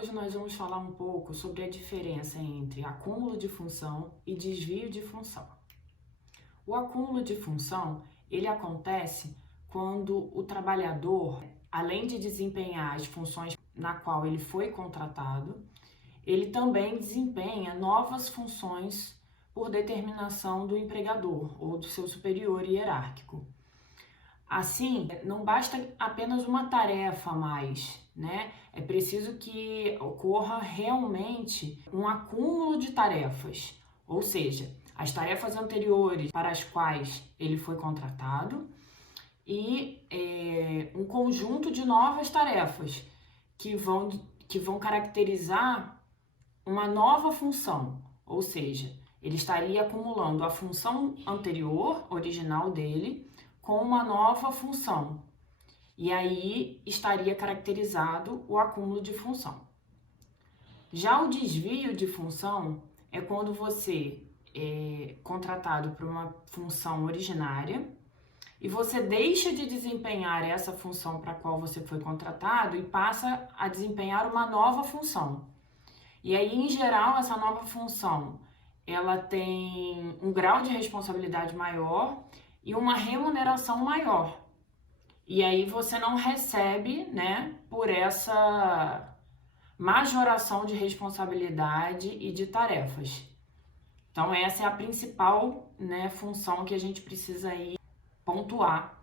Hoje nós vamos falar um pouco sobre a diferença entre acúmulo de função e desvio de função. O acúmulo de função, ele acontece quando o trabalhador, além de desempenhar as funções na qual ele foi contratado, ele também desempenha novas funções por determinação do empregador ou do seu superior hierárquico. Assim, não basta apenas uma tarefa a mais, né? É preciso que ocorra realmente um acúmulo de tarefas, ou seja, as tarefas anteriores para as quais ele foi contratado e um conjunto de novas tarefas que vão caracterizar uma nova função, ou seja, ele estaria acumulando a função anterior, original dele, com uma nova função. E aí estaria caracterizado o acúmulo de função. Já o desvio de função é quando você é contratado para uma função originária e você deixa de desempenhar essa função para a qual você foi contratado e passa a desempenhar uma nova função. E aí, em geral, essa nova função, ela tem um grau de responsabilidade maior e uma remuneração maior. E aí você não recebe, né, por essa majoração de responsabilidade e de tarefas. Então essa é a principal, né, função que a gente precisa aí pontuar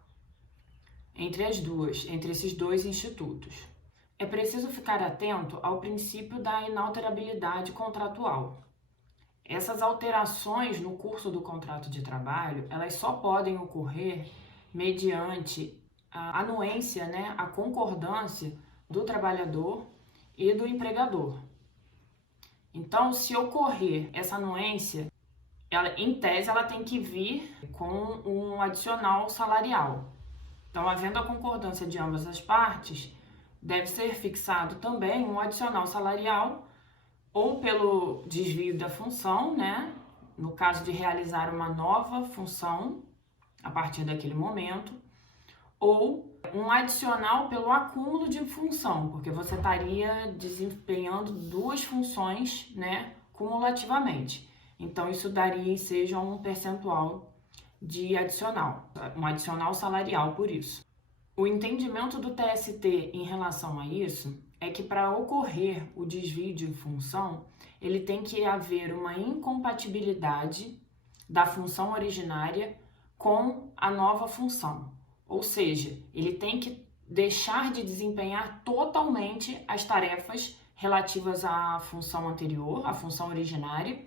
entre esses dois institutos. É preciso ficar atento ao princípio da inalterabilidade contratual. Essas alterações no curso do contrato de trabalho, elas só podem ocorrer mediante a anuência, né, a concordância do trabalhador e do empregador. Então, se ocorrer essa anuência, em tese, ela tem que vir com um adicional salarial. Então, havendo a concordância de ambas as partes, deve ser fixado também um adicional salarial ou pelo desvio da função, né? No caso de realizar uma nova função a partir daquele momento, ou um adicional pelo acúmulo de função, porque você estaria desempenhando duas funções, né, cumulativamente. Então, isso daria, seja um percentual de adicional, um adicional salarial por isso. O entendimento do TST em relação a isso é que para ocorrer o desvio de função, ele tem que haver uma incompatibilidade da função originária com a nova função. Ou seja, ele tem que deixar de desempenhar totalmente as tarefas relativas à função anterior, à função originária,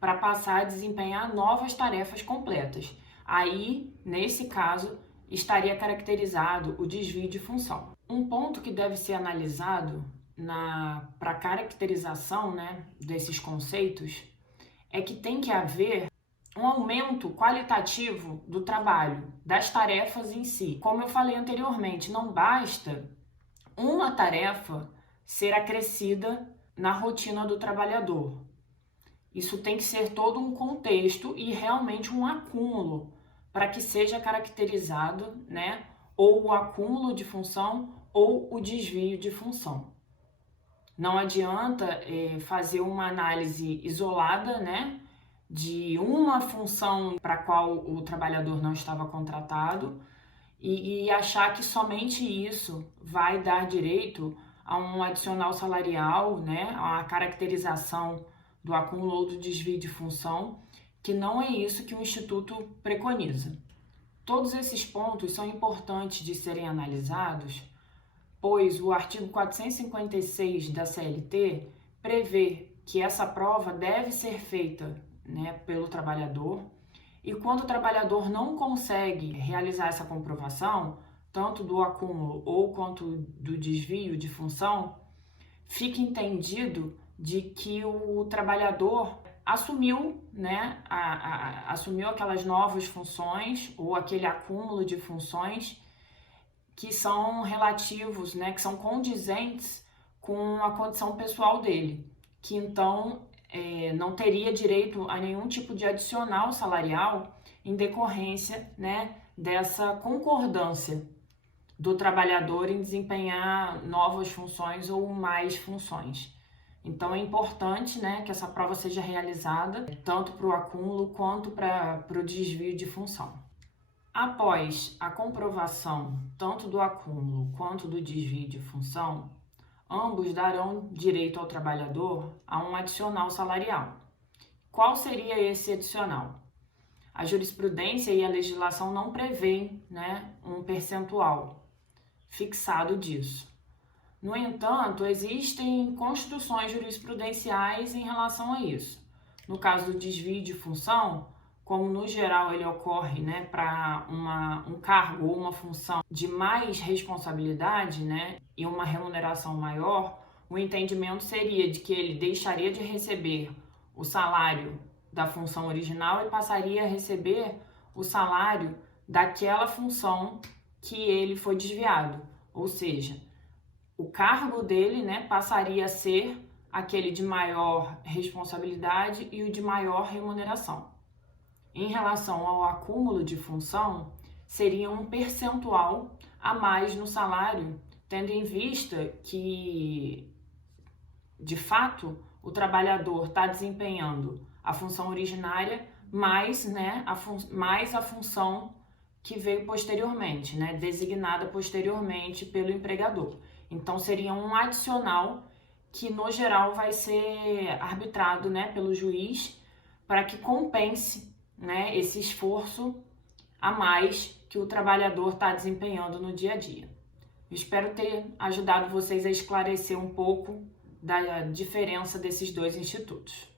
para passar a desempenhar novas tarefas completas. Aí, nesse caso, estaria caracterizado o desvio de função. Um ponto que deve ser analisado para a caracterização, né, desses conceitos é que tem que haver um aumento qualitativo do trabalho, das tarefas em si. Como eu falei anteriormente, não basta uma tarefa ser acrescida na rotina do trabalhador. Isso tem que ser todo um contexto e realmente um acúmulo para que seja caracterizado, né, ou o acúmulo de função ou o desvio de função. Não adianta fazer uma análise isolada, né, de uma função para a qual o trabalhador não estava contratado e achar que somente isso vai dar direito a um adicional salarial, né, a caracterização do acúmulo ou do desvio de função, que não é isso que o Instituto preconiza. Todos esses pontos são importantes de serem analisados, pois o artigo 456 da CLT prevê que essa prova deve ser feita, né, pelo trabalhador, e quando o trabalhador não consegue realizar essa comprovação, tanto do acúmulo ou quanto do desvio de função, fica entendido de que o trabalhador assumiu, né, assumiu aquelas novas funções ou aquele acúmulo de funções que são relativos, né, que são condizentes com a condição pessoal dele, que então não teria direito a nenhum tipo de adicional salarial em decorrência, né, dessa concordância. do trabalhador em desempenhar novas funções ou mais funções. Então é importante, né, que essa prova seja realizada tanto para o acúmulo quanto para o desvio de função. Após a comprovação tanto do acúmulo quanto do desvio de função, ambos darão direito ao trabalhador a um adicional salarial. Qual seria esse adicional? A jurisprudência e a legislação não prevêem, né, um percentual fixado disso. No entanto, existem construções jurisprudenciais em relação a isso. No caso do desvio de função, como no geral ele ocorre, né, para um cargo ou uma função de mais responsabilidade, né, e uma remuneração maior, o entendimento seria de que ele deixaria de receber o salário da função original e passaria a receber o salário daquela função que ele foi desviado, ou seja, o cargo dele, né, passaria a ser aquele de maior responsabilidade e o de maior remuneração. Em relação ao acúmulo de função, seria um percentual a mais no salário, tendo em vista que, de fato, o trabalhador está desempenhando a função originária mais, né, mais a função que veio posteriormente, né, designada posteriormente pelo empregador. Então, seria um adicional que, no geral, vai ser arbitrado, né, pelo juiz para que compense, né, esse esforço a mais que o trabalhador está desempenhando no dia a dia. Espero ter ajudado vocês a esclarecer um pouco da diferença desses dois institutos.